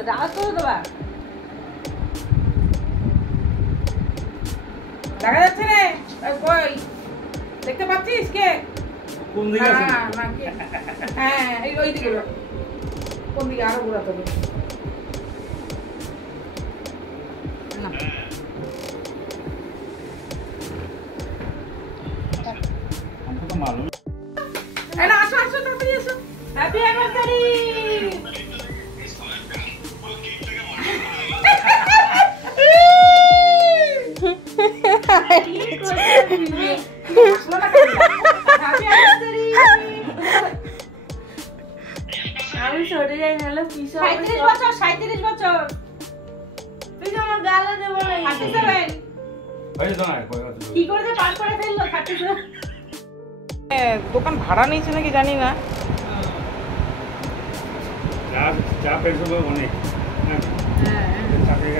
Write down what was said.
বাচ্চাটা আওয়াজ করে দেবা দেখা যাচ্ছে রে কই দেখতে পাচ্ছিস কে কোন দিকে আছে না কে হ্যাঁ এই ওই দিকে কোন দিকে আরো ঘোরাতে হবে না हमको तो मालूम এলা আসো আসো তাড়াতাড়ি আসো হ্যাপি অ্যানিভার্সারি আমি সরে যাই নাহলে পিছু 37 বছর 37 বছর পিছু আমার গালে দেবো না 37 भाई सुना है कोई बात কি করে যে পাস করে ফেললো 37 দোকান ভাড়া নিয়েছে নাকি জানি না नहीं जा पैसों को होने হ্যাঁ चाहे